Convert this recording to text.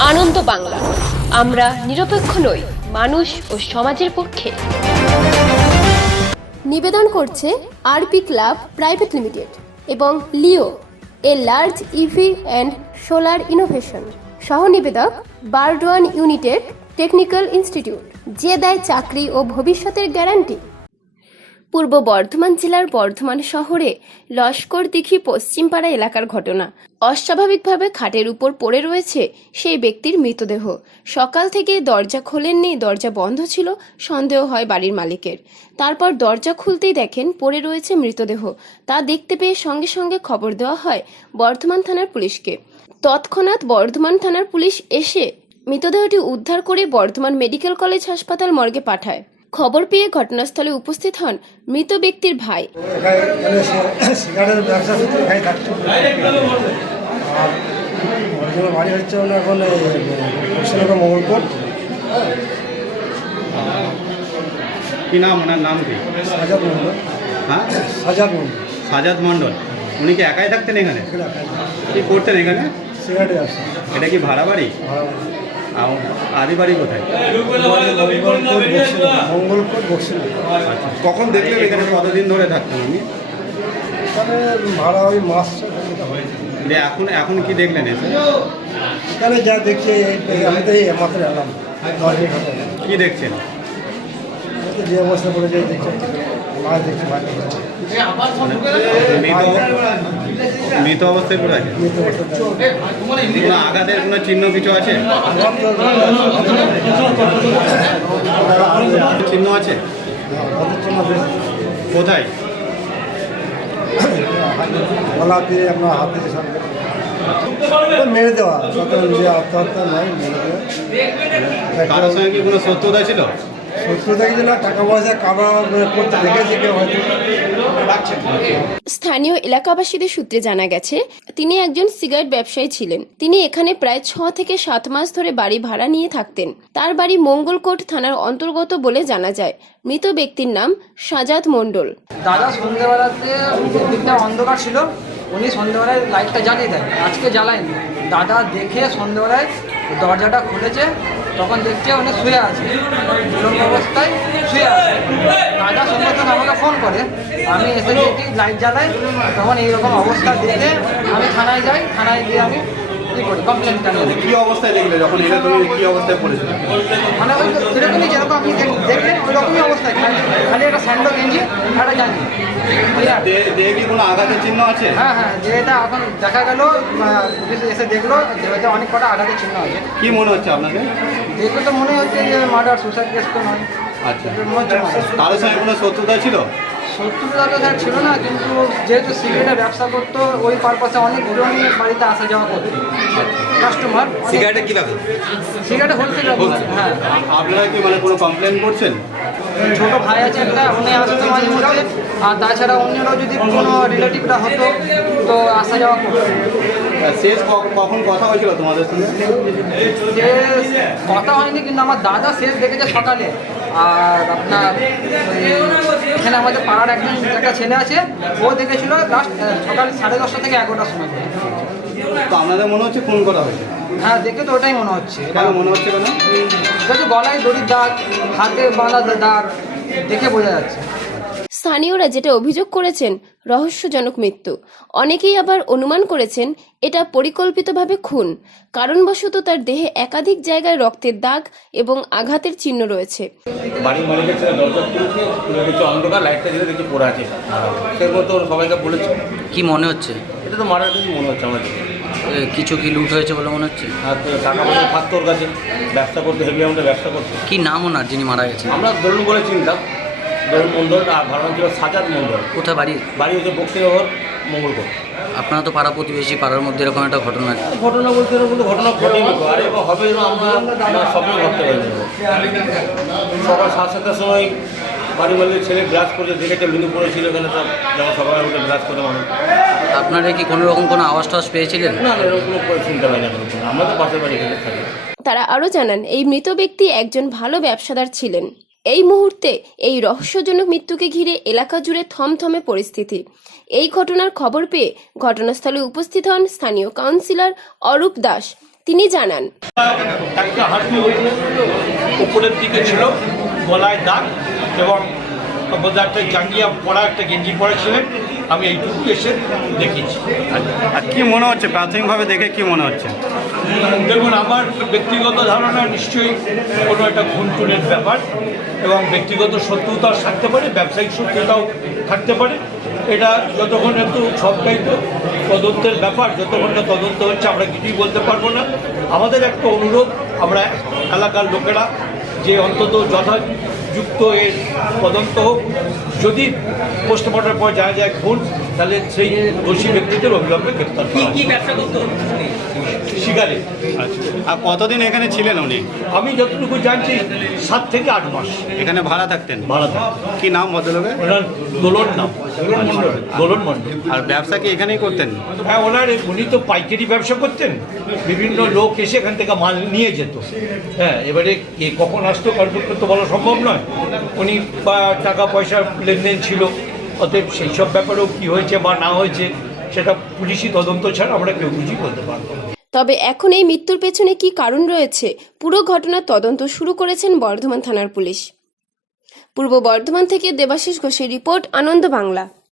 আনন্দ বাংলা। আমরা নিরপেক্ষ নই, মানুষ ও সমাজের পক্ষে। নিবেদন করছে আরপি ক্লাব প্রাইভেট লিমিটেড এবং Leo, a large EV and solar innovation. সহ নিবেদক বারডোয়ান ইউনিটেড টেকনিক্যাল ইনস্টিটিউট, যে দেয় চাকরি ও ভবিষ্যতের গ্যারান্টি। পূর্ব বর্ধমান জেলার বর্ধমান শহরে লস্কর দিঘি পশ্চিমপাড়া এলাকার ঘটনা। অস্বাভাবিকভাবে খাটের উপর পড়ে রয়েছে সেই ব্যক্তির মৃতদেহ। সকাল থেকে দরজা খোলেননি, দরজা বন্ধ ছিল, সন্দেহ হয় বাড়ির মালিকের। তারপর দরজা খুলতেই দেখেন পড়ে রয়েছে মৃতদেহ। তা দেখতে পেয়ে সঙ্গে সঙ্গে খবর দেওয়া হয় বর্ধমান থানার পুলিশকে। তৎক্ষণাৎ বর্ধমান থানার পুলিশ এসে মৃতদেহটি উদ্ধার করে বর্ধমান মেডিকেল কলেজ হাসপাতাল মর্গে পাঠায়। খবর পেয়ে ঘটনাস্থলে উপস্থিত হন মৃত ব্যক্তির ভাই। আর অরিজিনাল বাড়ি হচ্ছে ওনার এখন পশ্চিমবঙ্গ মঙ্গলকোট কি নাম? ওনার নাম কি? সাজাদ মন্ডল হ্যাঁ? সাজাদ মন্ডল সাজাদ মণ্ডল। উনি কি একাই থাকতেন এখানে? কি করতেন এখানে? এটা কি ভাড়া বাড়ি? আদি বাড়ি কোথায়? মঙ্গলকোট মঙ্গলকোট বক্সিনা আচ্ছা। কখন দেখলেন এখানে? কতদিন ধরে থাকতেন উনি? ভাড়া ওই মাস এখন এখন কি দেখলেন এসে? এখানে যা দেখছি এই- এই আমি তো এই মাত্র এলাম। কি দেখছেন? যে অবস্থা করে যে দেখছি মাছ মৃত অবস্থায় পড়ে আছে। কোনো আঘাতের কোনো চিহ্ন কিছু আছে? চিহ্ন আছে। কোথায়? গলাতে আপনার হাতে দিয়ে ওই মেরে দেওয়া। যত নিজে আত্মহত্যা নয়, মেরে দেওয়া। কারোর সঙ্গে কি কোনো সত্যতা ছিল? স্থানীয় এলাকাবাসীদের সূত্রে জানা গেছে তিনি একজন সিগারেট ব্যবসায়ী ছিলেন। তিনি এখানে প্রায় ছ থেকে সাত মাস ধরে বাড়ি ভাড়া নিয়ে থাকতেন। তার বাড়ি মঙ্গলকোট থানার অন্তর্গত বলে জানা যায়। মৃত ব্যক্তির নাম সাজাদ মণ্ডল। দাদা সন্ধ্যেবেলাতে দিকটা অন্ধকার ছিল উনি সন্ধ্যেবেলায় লাইটটা জ্বালিয়ে দেয়। আজকে জ্বালায়নি। দাদা দেখে সন্ধ্যেবেলায় দরজাটা খুলেছে তখন দেখছি অনেক শুয়ে আছে। উলঙ্গ অবস্থায় শুয়ে আছে। দাদা সঙ্গে আমাকে ফোন করে আমি এসে দেখি লাইট জ্বালাই তখন এইরকম অবস্থা দেখে আমি থানায় যাই থানায় গিয়ে আমি কি করি কমপ্লেনটা নিয়ে কি অবস্থায় দেখলে? যখন এটা তুমি কি অবস্থায় পড়েছিল? মানে ওই সেরকমই আপনি দেখ- দেখলেন ওই রকমই অবস্থায় খালি একটা স্যান্ডো গেঞ্জি একটা জানি দেহে দেহে কোনো আঘাতের চিহ্ন আছে? হ্যাঁ হ্যাঁ যেটা এখন দেখা গেল পুলিশ এসে দেখল যেটা অনেক কটা আঘাতের চিহ্ন আছে। কি মনে হচ্ছে আপনাকে দেখলে তো মনে হচ্ছে যে মার্ডার সুসাইড কেস তো নয়। আচ্ছা। murder। সঙ্গে কোনো শত্রুতা ছিল? শত্রুতা তো স্যার ছিল না কিন্তু যেহেতু সিগারেটের ব্যবসা করতো ওই পারপাসে অনেক জনই বাড়িতে আসা যাওয়া করতো। কাস্টমার সিগারেটে কি ব্যবসা সিগারেট হোলসেল হ্যাঁ। আপনারা কি মানে কোনো কমপ্লেন করছেন? ছোট ভাই আছে একটা উনি আসতো মাঝে মধ্যে আর তাছাড়া অন্যরাও যদি কোনো রিলেটিভরা হতো তো আসা যাওয়া করতো। শেষ কখন কথা হয়েছিল তোমাদের সঙ্গে? কথা হয়নি কিন্তু আমার দাদা শেষ দেখেছে সকালে আর আপনার এখানে আমাদের পাড়ার একজন একটা ছেলে আছে ও দেখেছিল লাস্ট সকাল সাড়ে দশটা থেকে এগারোটার সময়। তো আপনাদের মনে হচ্ছে ফোন করা হয়েছে? হ্যাঁ দেখে তো ওটাই মনে হচ্ছে। কেন মনে হচ্ছে কেন? যাতে গলায় দড়ির দাগ হাতে বাঁধা দাগ দেখে বোঝা যাচ্ছে। স্থানীয়রা যেটা অভিযোগ করেছেন রহস্যজনক মৃত্যু। অনেকেই আবার অনুমান করেছেন এটা পরিকল্পিতভাবে খুন। কারণবশত তার দেহে একাধিক জায়গায় রক্তের দাগ এবং আঘাতের চিহ্ন রয়েছে। বাড়ির মালিকের ছেলে দরজা খুলেছে খুলে অন্ধকার লাইটটা জ্বলে দেখছি পড়ে আছে। সেই মতো সবাইকে বলেছে। কি মনে হচ্ছে? এটা তো মারার কিছু মনে হচ্ছে আমাদের। কিছু কি লুট হয়েছে বলে মনে হচ্ছে? আর টাকা পয়সা থাকতো ওর কাছে। ব্যবসা করতে হেভি আমাদের ব্যবসা করতো কি নাম ওনার যিনি মারা গেছেন? আমরা দরুন বলে চিনতাম। দরুন মণ্ডল আর ভাড়া ছিল সাজাদ মণ্ডল কোথায় বাড়ি? বাড়ি হচ্ছে বক্সিনগর মঙ্গলকোট আপনারা তো পাড়া প্রতিবেশী পাড়ার মধ্যে এরকম একটা ঘটনা। ঘটনা বলতে এরকম কোনো ঘটনা তো। আর এরকম হবে এরকম আমরা আমরা স্বপ্ন ভাবতে পারিনি সকাল সাত সাতটার সময় বাড়ি মালিকের ছেলে গ্লাস করছে দেখেছে মিনু পড়েছিল এখানে সব যেমন সকালে উঠে গ্লাস করে মানুষ আপনারা কি কোনো রকম কোনো আওয়াজ টাওয়াজ পেয়েছিলেন? না না, এরকম কোনো চিন্তা পাই না আমরা তো পাশের বাড়ি এখানে থাকি। তারা আরও জানান এই মৃত ব্যক্তি একজন ভালো ব্যবসাদার ছিলেন। এই মুহূর্তে এই রহস্যজনক মৃত্যুকে ঘিরে এলাকা জুড়ে থমথমে পরিস্থিতি। এই ঘটনার খবর পেয়ে ঘটনাস্থলে উপস্থিত হন স্থানীয় কাউন্সিলর অরূপ দাস। তিনি জানান, একটা উপরের দিকে ছিল, গলায় দাগ এবং বোধহয় একটা জাঙ্গিয়া পড়া, একটা গেঞ্জি পড়া ছিলেন। আমি এইটুকু এসে দেখেছি আর কি মনে হচ্ছে? প্রাথমিকভাবে দেখে কি মনে হচ্ছে? দেখুন আমার ব্যক্তিগত ধারণা নিশ্চয়ই কোনো একটা খুনটুনের ব্যাপার এবং ব্যক্তিগত শত্রুতাও থাকতে পারে ব্যবসায়িক শত্রুতাও থাকতে পারে। এটা যতক্ষণ একটু সবটাই তো তদন্তের ব্যাপার যতক্ষণ না তদন্ত হচ্ছে আমরা কিছুই বলতে পারব না। আমাদের একটা অনুরোধ আমরা এলাকার লোকেরা যে অন্তত যথাযুক্ত এর তদন্ত হোক। যদি পোস্টমর্টমের পর জানা যায় খুন তাহলে সেই দোষী ব্যক্তিদের অবিলম্বে গ্রেপ্তার করা শিকারে। আর কতদিন এখানে ছিলেন উনি? আমি যতটুকু জানছি সাত থেকে আট মাস। এখানে ভাড়া থাকতেন? ভাড়া থাকে কি নাম ভদ্রলোকের? ওনার দোলন নাম। দোলন মণ্ডল আর ব্যবসা কি এখানেই করতেন? হ্যাঁ ওনার উনি তো পাইকারি ব্যবসা করতেন। বিভিন্ন লোক এসে এখান থেকে মাল নিয়ে যেত। হ্যাঁ এবারে কে কখন আসতো কালকুট তো বলা সম্ভব নয়। উনি বা টাকা পয়সার লেনদেন ছিল। অতএব সেই সব ব্যাপারেও কী হয়েছে বা না হয়েছে সেটা পুলিশি তদন্ত ছাড়া আমরা কেউ কিছুই বলতে পারব তবে এখন এই মৃত্যুর পেছনে কি কারণ রয়েছে? পুরো ঘটনার তদন্ত শুরু করেছেন বর্ধমান থানার পুলিশ। পূর্ব বর্ধমান থেকে দেবাশিস ঘোষের রিপোর্ট, আনন্দ বাংলা।